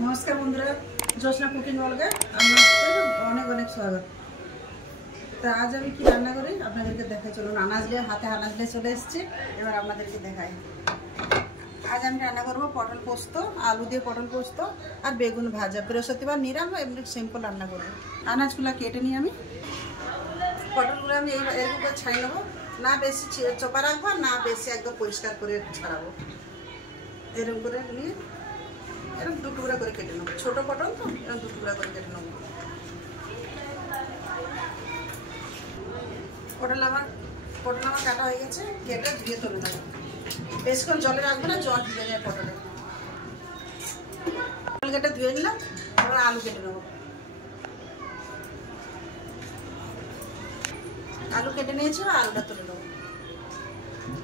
नमस्कार बंधुरा जोशना कुकिंग ब्लगे अनेक अनेक स्वागत। तो आज हमें कि रान्ना करी आपनादेरके देखाई। चलुन आनाज लिए हाथे आनाज लिए चले एसेछि, एबार आपनादेरके देखाई। आज आमि रान्ना करब पटल पोस्त, आलू दिए पटल पोस्त और बेगुन भाजा। बृहस्पतिवार निराम एमनि सिम्पल रान्ना करब। आनाजगुला केटे निये आमि पटलगुलो आमि एरकम करे छाड़िये नेब, ना बेशी चोपा राखबो ना बेशी एकदम परिष्कार करे छाड़ाबो। एरकम करे निये এরকম দু টুকরা করে কেটে নেব। ছোট পটল তো এরকম দু টুকরা করে কেটে নেব। পটল আমার কাটা হয়ে গেছে, কেটে ধুয়ে তুলে নেব। বেশিক্ষণ জলে রাখবো না, জল ভিজে যায় পটলে। পটল কেটে ধুয়ে নিলাম, এবার আলু কেটে নেব। আলু কেটে নিয়েছি, আলুটা তুলে নেব।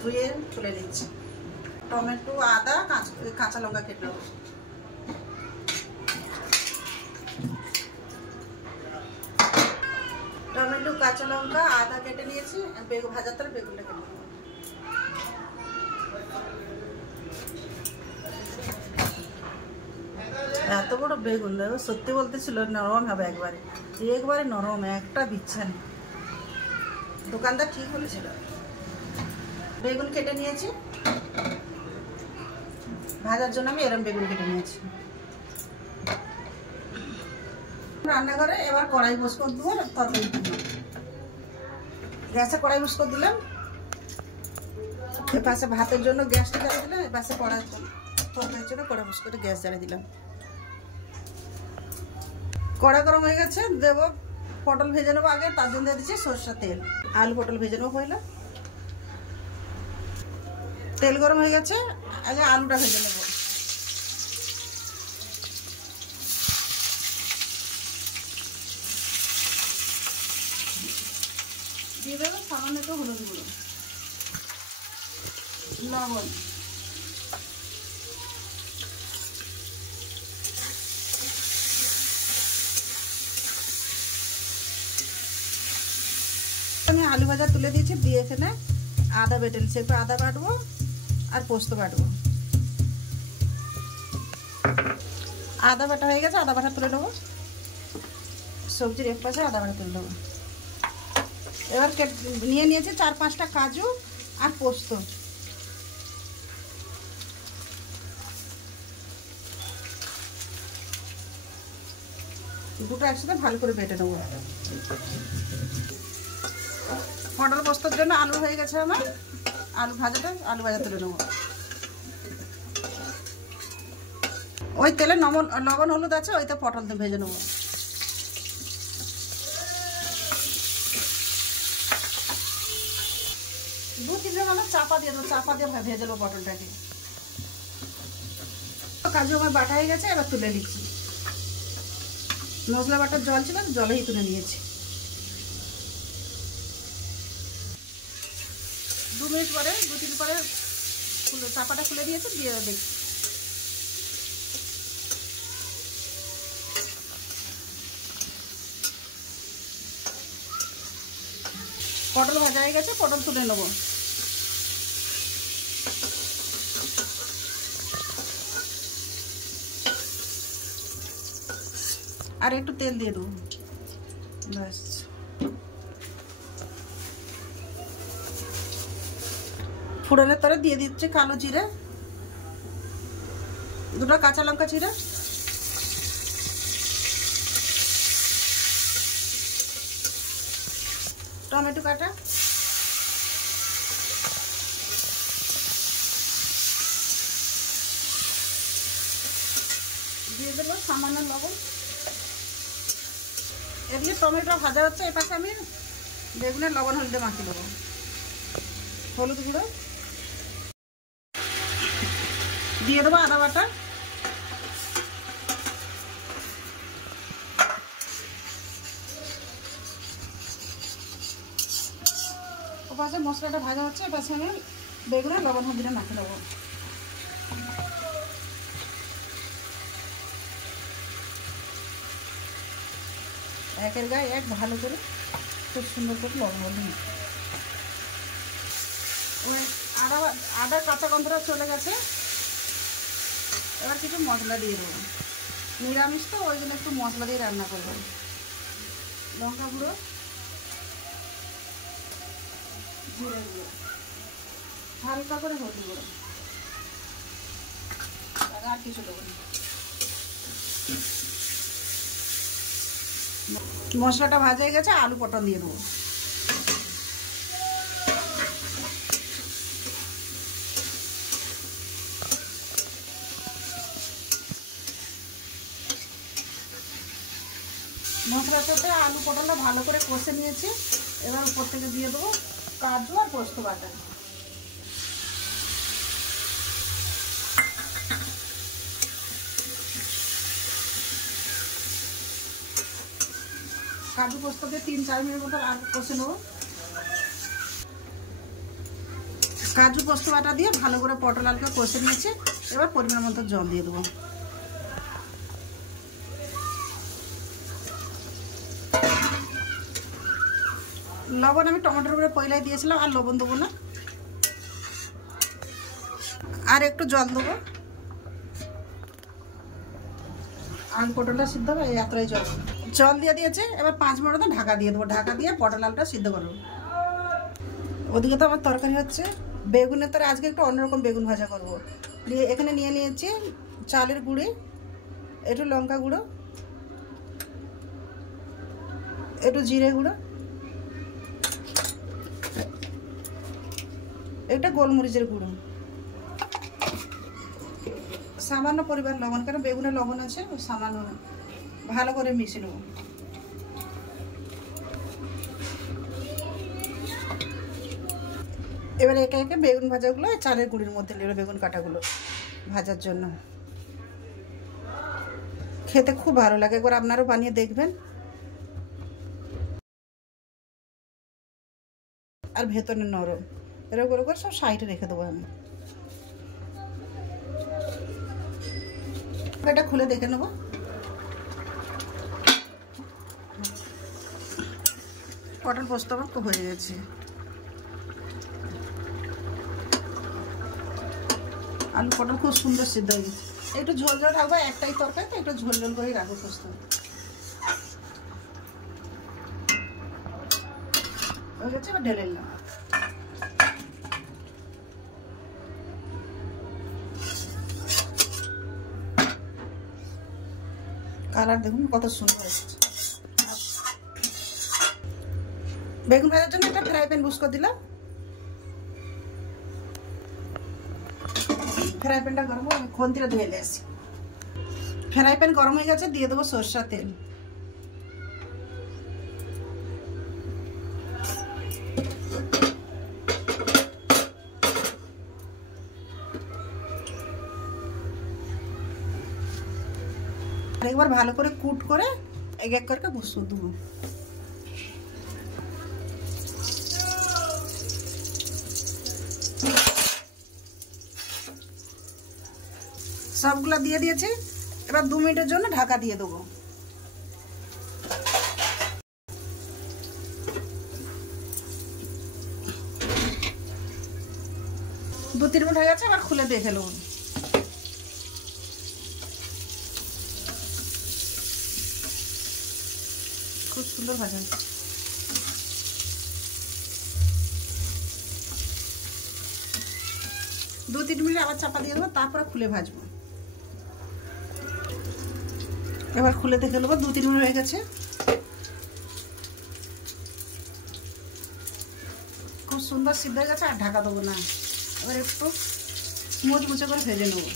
ধুয়ে তুলে নিচ্ছি। টমেটো, আদা, কাঁচা লঙ্কা কেটে নেব। टमेटो काँचा लंका आधा केटे निয়েছি, বেগুন ভাজার পরে বেগুনটা কেটে নেব। এত বড় বেগুন সত্যি বলতেছিল নরম হবে একবারে নরম, একটা বিচ্ছা নেই। দোকানদার ঠিক বলেছিল। বেগুন কেটে নিয়েছি, ভাজার জন্য আমি এরকম বেগুন কেটে নিয়েছি। রান্না করে এবার কড়াই বস করে দেবো, তরকারি গ্যাসে কড়াই বস করে দিলাম। এর পাশে ভাতের জন্য গ্যাসটা জ্বালিয়ে দিলাম, এর পাশে কড়াই তরকারির জন্য কড়াই বস করে গ্যাস জ্বালিয়ে দিলাম। কড়া গরম হয়ে গেছে, দেব পটল ভেজে নেবো আগে। তার জন্য দিয়ে দিচ্ছি সরষের তেল। আলু পটল ভেজে নেবো পয়লা। তেল গরম হয়ে গেছে, আগে আলুটা ভেজে নেবো। দিয়ে দেবো সামান্য একটু হলুদ গুঁড়ো, লবণ, আমি আলু ভাজা তুলে দিয়েছি। দিয়ে এখানে আদা বেটে নিচ্ছি, একটু আদা বাটবো আর পোস্ত বাটবো। আদা বাটা হয়ে গেছে, আদা বাটা তুলে নেবো। সবজির এক পাশে আদা বাটা তুলে নেবো। এবার নিয়ে নিয়েছি 4-5টা কাজু আর পোস্ত। দুটো একসাথে ভালো করে বেটে নেবো। পটল পোস্তর জন্য আলু হয়ে গেছে আমার। আলু ভাজা তুলে নেবো। ওই তেলে লবণ হলুদ আছে, ওইতে পটল ভেজে নেবো। দু-তিনটা মানে চাপা দিয়ে দেবো, চাপা দিয়ে ভেজে নেবো পটলটাকে। কাজু আমার বাটা হয়ে গেছে, এবার তুলে নিচ্ছি। মশলা বাটার জল ছিল, জলেই তুলে নিয়েছি। 2 মিনিট পরে 2-3 পরে চাপাটা খুলে দিয়েছি, দিয়ে দেখছি। পটল ভাজা হয়ে গেছে, পটল তুলে নেবো। আর একটু তেল দিয়ে দেবো, ব্যাস। ফোড়নের তরে দিয়ে দিচ্ছে কালো জিরে, 2টা কাঁচা লঙ্কা চিড়ে, টমেটো কাটা, দিয়ে দেবো সামান্য লবণ। এমনি টমেটো ভাজা হচ্ছে, এর পাশে আমি বেগুনের লবণ হলুদে মাখিয়ে দেবো। হলুদ গুঁড়ো দিয়ে দেবো, আদা বাটা, ও পাশে মশলাটা ভাজা হচ্ছে, এর পাশে আমি বেগুনের লবণ হলুদে মাখিয়ে দেবো। একের গায়ে এক ভালো করে খুব সুন্দর করে লবণ হলুদ। আদা কাঁচা গন্ধটা চলে গেছে, এবার কিছু মশলা দিয়ে দেবো। নিরামিষ তো ওই জন্য একটু মশলা দিয়ে রান্না করবেন। লঙ্কা গুঁড়ো, জিরে গুঁড়ো, হালকা করে হলুদ গুঁড়ো, আর কিছু দেবো না। মশলাটা ভাজা হয়ে গেছে, আলু পটল দিয়ে দেবো। মশলার সাথে আলু পটলটা ভালো করে কষে নিয়েছি। এবার উপর থেকে দিয়ে দেবো কাজু আর পোস্ত বাটা। কাজু পোস্ত দিয়ে 3-4 মিনিট মতো আর কষে নেবো। কাজু পোস্ত বাটা দিয়ে ভালো করে পটল আলুকে কষে নিয়েছি। এবার পরিমাণ মতো জল দিয়ে দেবো। লবণ আমি টমেটোর উপরে পয়লাই দিয়েছিলাম, আর লবণ দেবো না। আর একটু জল দেবো। আলু পটলটা সিদ্ধ হবে, এতটাই জল দিয়ে দিয়েছে। এবার 5 মিনিট মতো ঢাকা দিয়ে দেবো। ঢাকা দিয়ে পটল আলুটা সিদ্ধ করবো। ওদিকে তো আমার তরকারি হচ্ছে। বেগুনের তরে আজকে একটু অন্যরকম বেগুন ভাজা করবো। এখানে নিয়ে নিয়েছি চালের গুঁড়ি, একটু লঙ্কা গুঁড়ো, একটু জিরে গুঁড়ো, একটা গোলমরিচের গুঁড়ো, সামান্য পরিমাণ লবণ, কারণ বেগুনে লবণ আছে, সামান্য ভালো করে মিশিয়ে নেব। এবার একে একে বেগুন ভাজাগুলো চালের গুঁড়ির মধ্যে নেবে। বেগুন কাটাগুলো ভাজার জন্য খেতে খুব ভালো লাগে। একবার আপনারাও বানিয়ে দেখবেন। আর ভেতরে নরম, এরকম করে করে সব সাইডে রেখে দেবো আমি। এটা খুলে দেখে নেবো। পটল পোস্ত আমার খুব হয়ে গেছে। আলু পটল খুব সুন্দর সিদ্ধ হয়ে গেছে। একটু ঝোল ঝোল রাখবো, একটাই তরকারি তো একটু ঝোল ঝোল করেই রাখবো পোস্ত। হয়ে গেছে, এবার ঢেলে নিলাম। কালার দেখুন কত সুন্দর এসেছে। বেগুন ভাজার জন্য একটা ফ্রাই প্যান বুস করে দিলাম। ফ্রাই প্যানটা গরম, আমি খন্তিটা ধুয়ে নিয়ে আসি। ফ্রাই প্যান গরম হয়ে গেছে, দিয়ে দেবো সরষের তেল। একবার ভালো করে কুট করে এক এক করে বসিয়ে দেবো। সবগুলো দিয়ে দিয়েছি। এবার 2 মিনিটের জন্য ঢাকা দিয়ে দেবো। 2-3 মিনিট হয়ে গেছে, এবার খুলে দেখে নেব। খুব সুন্দর ভাজা হয়েছে। 2-3 মিনিট আবার চাপা দিয়ে দেবো, তারপরে খুলে ভাজবো। এবার খুলে দেখে নেবো। 2-3 মিনিট হয়ে গেছে, খুব সুন্দর সিদ্ধ হয়ে গেছে। আর ঢাকা দেবো না। এবার একটু মুচমুচে করে ভেজে নেবো।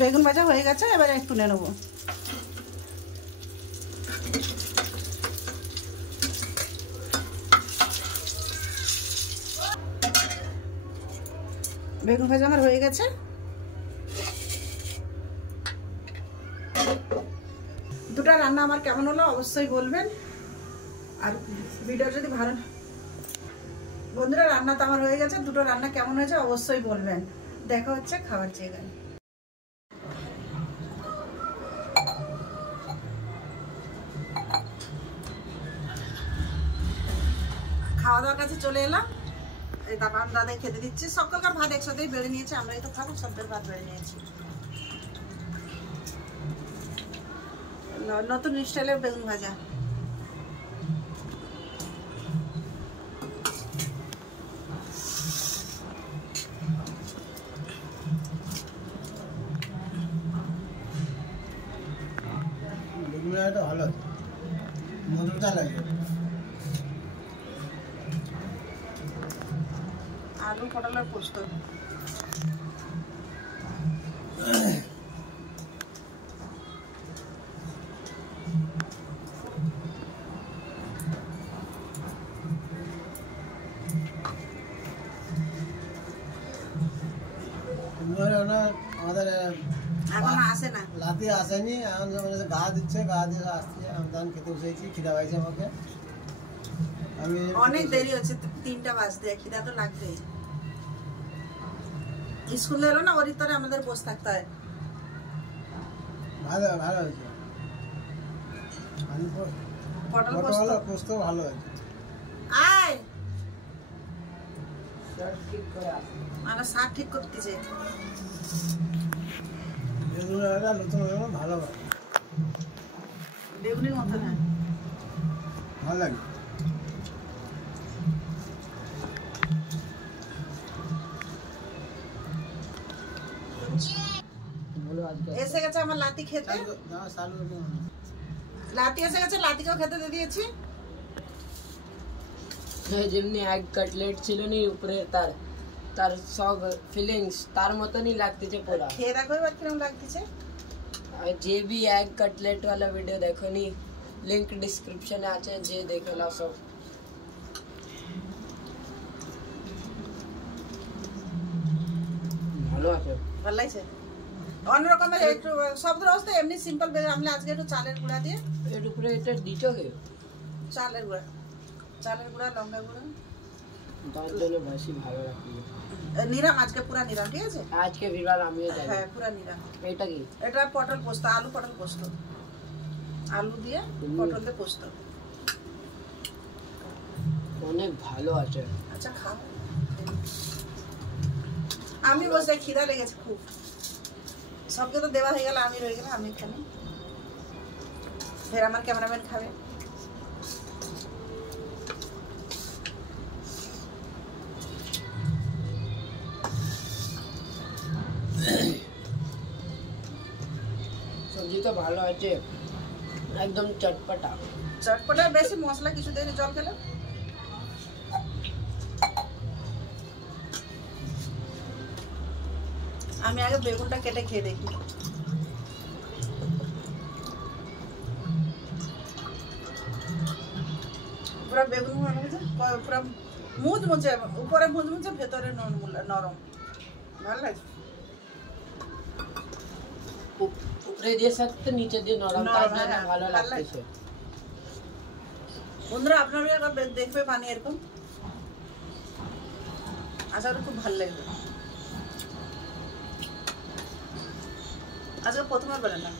বেগুন ভাজা হয়ে গেছে, এবার তুলে নেবো। বেগুন ভাজা আমার হয়ে গেছে। দুটো রান্না আমার কেমন হলো অবশ্যই বলবেন। আর ভিডিও যদি ভালো, বন্ধুরা রান্না তো আমার হয়ে গেছে। দুটো রান্না কেমন হয়েছে অবশ্যই বলবেন। দেখা হচ্ছে খাবার জায়গায়। খাওয়া দাওয়ার কাছে চলে এলাম। এই দাদা খেতে দিচ্ছে, সকালকার ভাত একসাথেই বেড়ে নিয়েছে, আমরাই তো খাবো, সবের ভাত বেড়ে নিয়েছি। নতুন স্টাইলের বেগুন ভাজা। ভালো মধুরটা লাগে। আলু পটলের পোস্ত। আমাদের এখন আসে না, লাতি আসেনি, এখন গা দিচ্ছে, গা দিয়ে আসছে। আমি তখন খেতে বসেছি, খিদা পাইছে আমাকে। আমি অনেক দেরি হচ্ছে, 3টা বাজতে, খিদা তো লাগবে। স্কুলে এলো না, ওর ভিতরে আমাদের বসে থাকতে হয়। ভালো ভালো হয়েছে, পটল পোস্ত ভালো হয়েছে। আয় মানে শাক ঠিক করতেছে। নতুন ভালো বেগুনির মতো না, ভালো লাগে। এসে গেছে আমার লাতি খেতে, লাতি এসে গেছে, লাতিকেও খেতে দিয়ে দিয়েছি। যেমনি এগ কাটলেট ছিল নি উপরে, তার সব ফিলিংস তার মতনই লাগতেছে পুরা। খেয়ে দেখো এবার কিরকম লাগতেছে। যে भी एग कटलेट वाला वीडियो देखो नी, लिंक डिस्क्रिप्शन में আছে, যে দেখে নাও সব। ভালো আছে, ভালো লাগছে। অন্যরকমের একটু সব রোজ তো এমনি সিম্পল বেগুন, আমরা আজকে একটু চালের গুঁড়া দিয়ে, এর উপরে এটা দিছো কে? চালের গুঁড়া, লঙ্কা গুঁড়া, তার জন্য বেশি ভালো লাগছে। নিরাম আজকে পুরা নিরাম, ঠিক আছে? আজকে বিবার আমিও যাই। হ্যাঁ পুরা নিরাম। এটা কি? এটা পটল পোস্ত, আলু পটল পোস্ত, আলু দিয়ে পটল দিয়ে পোস্ত। অনেক ভালো আছে। আচ্ছা খাও। আমি বসে, খিদা লেগেছে খুব, সবকে তো দেওয়া হয়ে গেল, আমি রয়ে গেলাম, আমি খানি, ফের আমার ক্যামেরাম্যান খাবে। সবজি তো ভালো আছে, একদম চটপটা। চটপটা, বেশি মশলা কিছু দেয়নি, জল খেলে। আমি আগে বেগুনটা কেটে খেয়ে দেখি। পুরা বেগুন পুরা মুচমুচে, উপরে মুচমুচে, ভেতরে নরম, ভালো লাগে। উপরে দিয়ে শক্ত, নিচে দিয়ে নরম, তার জন্য ভালো লাগতেছে। বন্ধুরা আপনারা একবার দেখবে বানিয়ে এরকম, আশা করি খুব ভালো লাগবে। আজকে প্রথমবার বানালাম।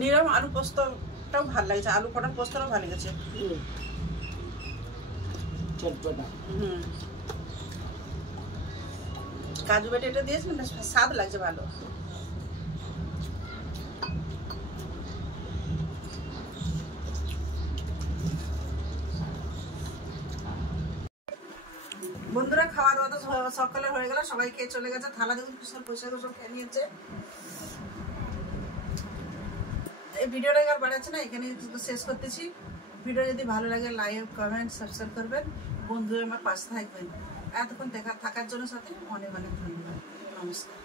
নিরম আলু পোস্তটাও ভালো লাগছে, আলু পটল পোস্তটাও ভালো লেগেছে, চটপটা। কাজু বেটে এটা দিয়েছি, স্বাদ লাগছে ভালো। বন্ধুরা খাওয়া দাওয়া তো সকালে হয়ে গেল, সবাই খেয়ে চলে গেছে। থালা দেখুন পয়সা সব খেয়ে নিয়েছে। এই ভিডিওটা আর বাড়াচ্ছে না, এখানে শেষ করতেছি। ভিডিও যদি ভালো লাগে লাইক কমেন্ট সাবস্ক্রাইব করবেন, বন্ধু আমার পাশে থাকবেন। এতক্ষণ থাকার জন্য সাথে অনেক অনেক ধন্যবাদ, নমস্কার।